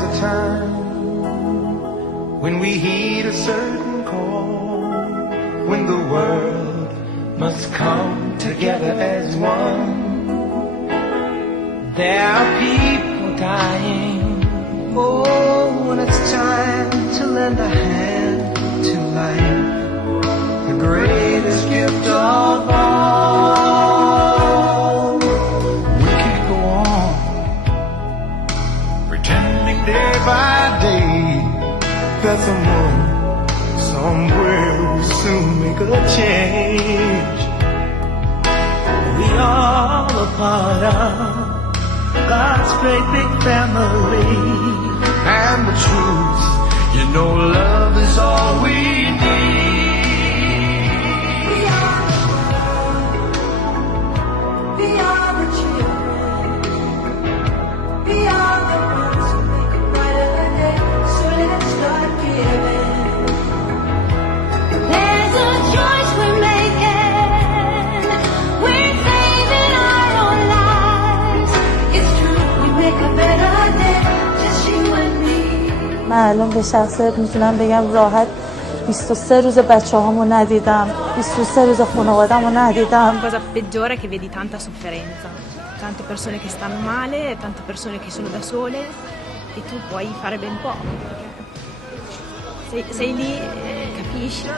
comes a time when we heed a certain call, when the world must come together as one. There are people dying. Oh, when it's time to lend a hand to life, the greatest gift of all. We can't go on pretending day by day that someone somewhere will soon make a change. We all a part of God's great big family. And the truth, you know, love is all we need. We are the children. We are the ones who make a brighter day. So let's start giving. There's a choice we're making. We're saving our own lives. It's true, we make a better day. Just you and me. من الان به شخصیت میتونم بگم راحت 23 روز بچه‌هامو ندیدم، 23 روز خانواده‌مو ندیدم. La cosa peggiore è che vedi tanta sofferenza, tante persone che stanno male, tante persone che sono da sole e tu puoi fare ben poco. Sei lì, capisci?